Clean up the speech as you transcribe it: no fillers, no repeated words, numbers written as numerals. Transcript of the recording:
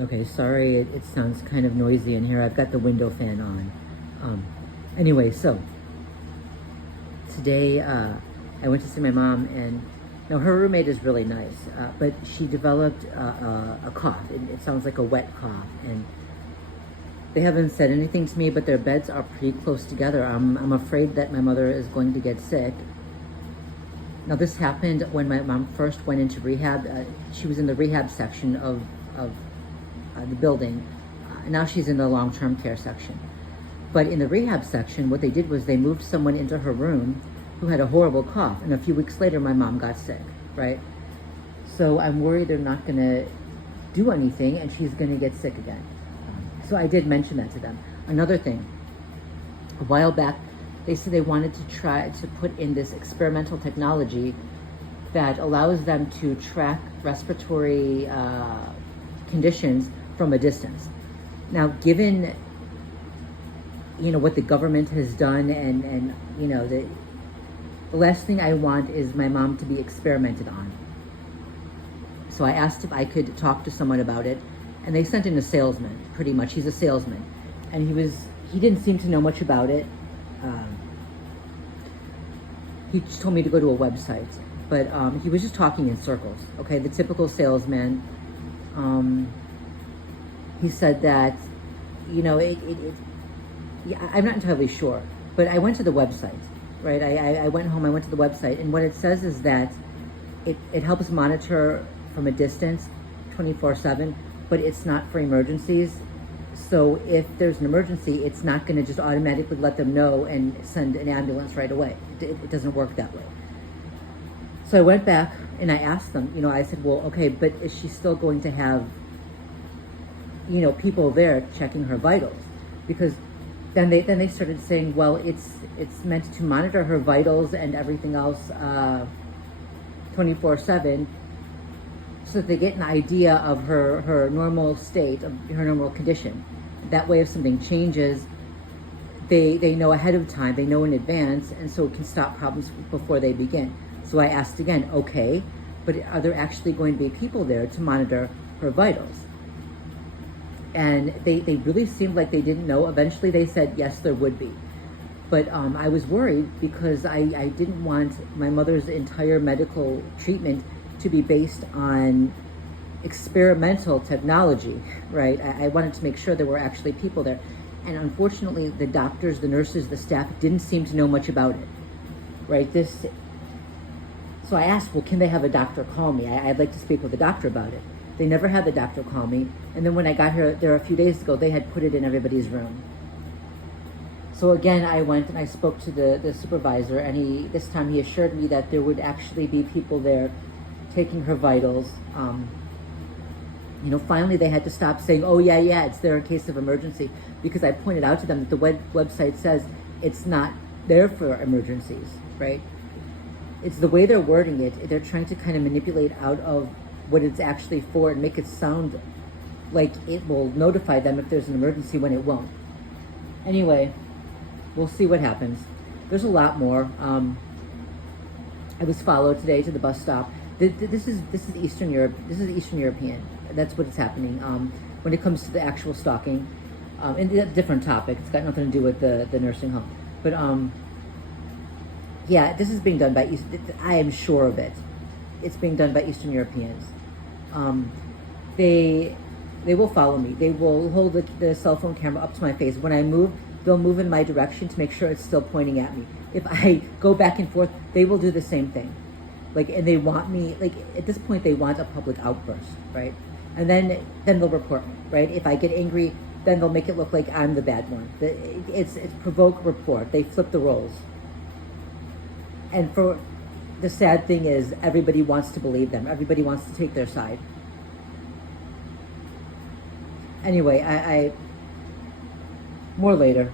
Okay, sorry, it sounds kind of noisy in here. I've got the window fan on. Anyway, so today I went to see my mom, and now her roommate is really nice, but she developed a cough. It sounds like a wet cough, and they haven't said anything to me, but their beds are pretty close together. I'm afraid that my mother is going to get sick. Now, this happened when my mom first went into rehab. She was in the rehab section of the building. Now she's in the long-term care section. But in the rehab section, what they did was they moved someone into her room who had a horrible cough. And a few weeks later, my mom got sick, right? So I'm worried they're not going to do anything and she's going to get sick again. So I did mention that to them. Another thing, a while back, they said they wanted to try to put in this experimental technology that allows them to track respiratory conditions from a distance. Now, given what the government has done, and the last thing I want is my mom to be experimented on. So I asked if I could talk to someone about it, and they sent in a salesman. Pretty much, he's a salesman, and he didn't seem to know much about it. He just told me to go to a website, but he was just talking in circles. Okay, the typical salesman. He said that, I'm not entirely sure, but I went to the website, right? I went home, I went to the website, and what it says is that it helps monitor from a distance 24/7, but it's not for emergencies. So if there's an emergency, it's not going to just automatically let them know and send an ambulance right away. It doesn't work that way. So I went back and I asked them, I said, well, okay, but is she still going to have, people there checking her vitals? Because then they started saying, well, it's meant to monitor her vitals and everything else 24/7, so that they get an idea of her normal state, of her normal condition. That way, if something changes, they know ahead of time, they know in advance, and so it can stop problems before they begin. So I asked again, okay, but are there actually going to be people there to monitor her vitals? And they really seemed like they didn't know. Eventually they said, yes, there would be. But I was worried because I didn't want my mother's entire medical treatment to be based on experimental technology, right? I wanted to make sure there were actually people there. And unfortunately, the doctors, the nurses, the staff didn't seem to know much about it, right? So I asked, well, can they have a doctor call me? I'd like to speak with a doctor about it. They never had the doctor call me. And then when I got here there a few days ago, they had put it in everybody's room. So again, I went and I spoke to the supervisor, and this time he assured me that there would actually be people there taking her vitals. Finally they had to stop saying, oh yeah, it's there in case of emergency, because I pointed out to them that the website says it's not there for emergencies, right? It's the way they're wording it. They're trying to kind of manipulate out of what it's actually for and make it sound like it will notify them if there's an emergency when it won't. Anyway, we'll see what happens. There's a lot more. I was followed today to the bus stop. This is Eastern Europe. This is Eastern European. That's what is happening when it comes to the actual stalking. And a different topic. It's got nothing to do with the nursing home. But yeah, this is being done by I am sure of it. It's being done by Eastern Europeans. They will follow me. They will hold the cell phone camera up to my face. When I move, they'll move in my direction to make sure it's still pointing at me. If I go back and forth, they will do the same thing. And they want me, at this point, they want a public outburst, right? And then they'll report me, right? If I get angry, then they'll make it look like I'm the bad one. It's provoke, report. They flip the roles. And the sad thing is, everybody wants to believe them. Everybody wants to take their side. Anyway, I more later.